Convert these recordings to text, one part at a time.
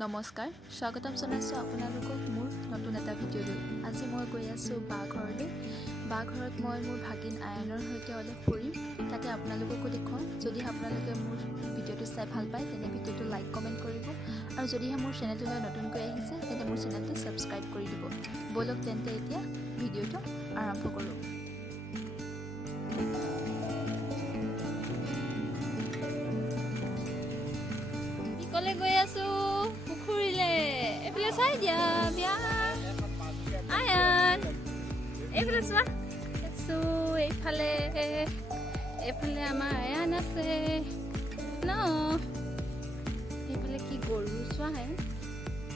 নমস্কাৰ স্বাগতম জনাইছোঁ আপোনালোকক মোৰ নতুন এটা ভিডিঅ'লৈ। আজি মই গৈ আছোঁ বাঘৰলৈ। বাঘৰত মই মোৰ ভাগিন আয়নৰ সৈতে অলপ ফুৰিম, তাকে আপোনালোককো দেখুৱাম। যদিহে আপোনালোকে মোৰ ভিডিঅ'টো চাই ভাল পায় তেনে ভিডিঅ'টো লাইক কমেণ্ট কৰিব, আৰু যদিহে মোৰ চেনেলটোলৈ নতুনকৈ আহিছে তেন্তে মোৰ চেনেলটো ছাবস্ক্ৰাইব কৰি দিব। ব'লক তেন্তে এতিয়া ভিডিঅ'টো আৰম্ভ কৰোঁ। কলে গৈ আছো পুখুৰীলে, এইফালে চাই দিয়া বিয়া আয়ান, এইফালে চোৱা আছো, এইফালে আমাৰ আয়ান আছে ন, এইফালে কি গৰু চোৱা হে,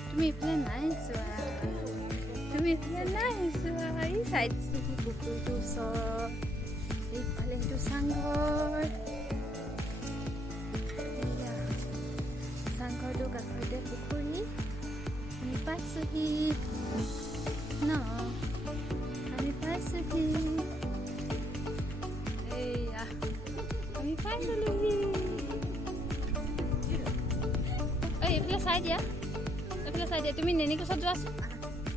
তুমি এইফালে নাই চোৱা, এই চাইড পুখুৰীটো ওচৰত, এইফালে সেইটো চাংঘৰ, চাংঘৰটো কাষতে পুখুৰী, আমি পাইছোহি ন, আমি পাইছোহি, এয়া আমি পাই গলোহি। এইফালে চাই দিয়া, তুমি নেনি কোচত যোৱাচোন,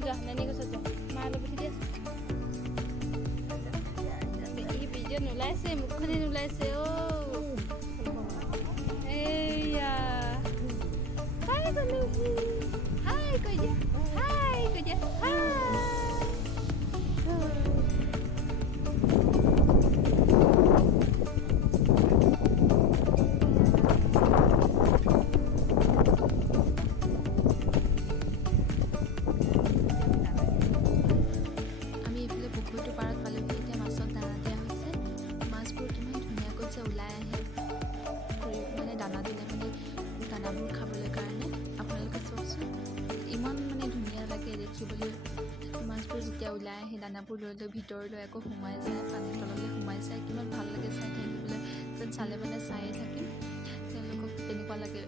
যোৱা নেনি কোচত যোৱা, মাৰ লগত উঠি দিয়া। এই ভিডিঅ' নোলাইছে, মুখখনে নোলাইছে অ'। এয়া হাই গলোহি, হাই কৈ দিয়া, হাই কৈ দিয়া, হাই। আমি এইফালে পুখুৰীটোৰ পাৰত পালোহি। এতিয়া মাছক দানা দিয়া হৈছে। মাছবোৰ কিমান ধুনীয়াকৈ যে ওলাই আহে, মানে দানা দিলে মানে দানাবোৰ খাবলৈ কাৰণে। আপোনালোকে চাওকচোন, ইমান মানে ধুনীয়া লাগে দেখিবলৈ। মাছবোৰ যেতিয়া ওলাই আহে দানাবোৰ লৈ লৈ ভিতৰলৈ আকৌ সোমাই যায়, পানীৰ তললৈ সোমাই যায়, কিমান ভাল লাগে চাই থাকিবলৈ, যেন চালে মানে চায়ে থাকিম। তেওঁলোকক তেনেকুৱা লাগে।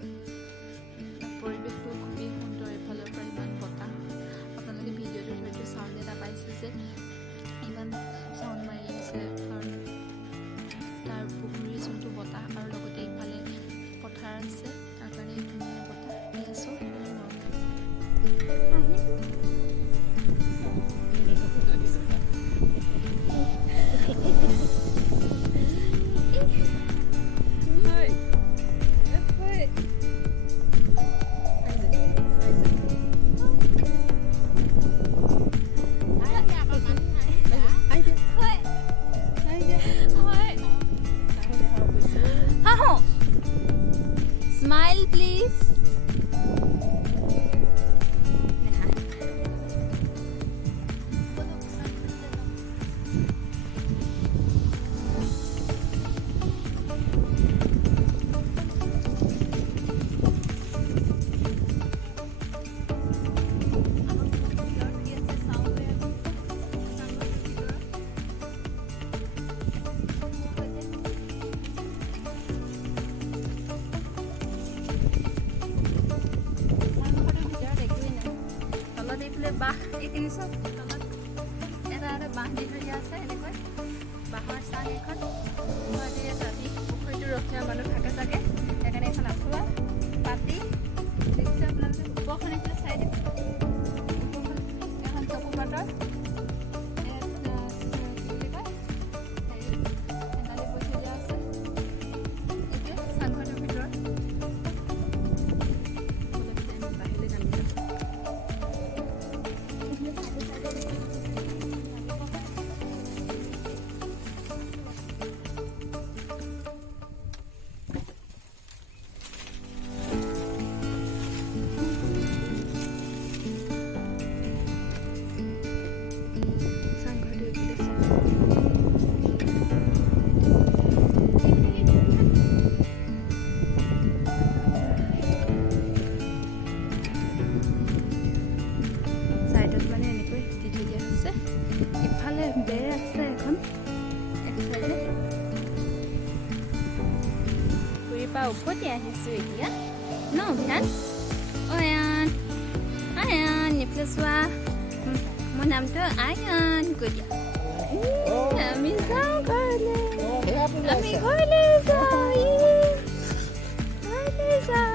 পৰিৱেশটো খুবেই সুন্দৰ, এফালৰ পৰা ইমান বতাহ, আপোনালোকে ভিডিঅ'টোত হয়তো চাউণ্ড এটা পাইছে যে ইমান চাউণ্ড মাৰি আছে, কাৰণ তাৰ পুখুৰীৰ যোনটো বতাহ আৰু লগতে ইফালে পথাৰ আছে, তাৰ কাৰণে ধুনীয়া বতাহ দি আছোঁ। Smile please. বাঁহ এইখিনি চব তলত এটা এটা বাঁহ দি থৈ দিয়া আছে, এনেকৈ বাঁহৰ চাং এখন। ৰাতি পুখুৰীটো ৰখীয়া মানুহ থাকে চাগে, সেইকাৰণে এখন আঁঠুৱা পাতি দেখিছে আপোনালোকে। ওপৰখন এইফালে চাই দিব, ওপৰখন এখন চকু পাতৰ বেৰ আছে এখন এক চাইডে। পুখুৰীৰ পৰা উভতি আহিছোঁ এতিয়া ন অভিয়ান। আয়ান আয়ান, এইফালে চোৱা, মোৰ নামটো আয়ান কৈ দিয়া। আমি যাওঁ ঘৰলৈ, আমি ঘৰলৈ যাওঁ, ঘৰলৈ যাওঁ।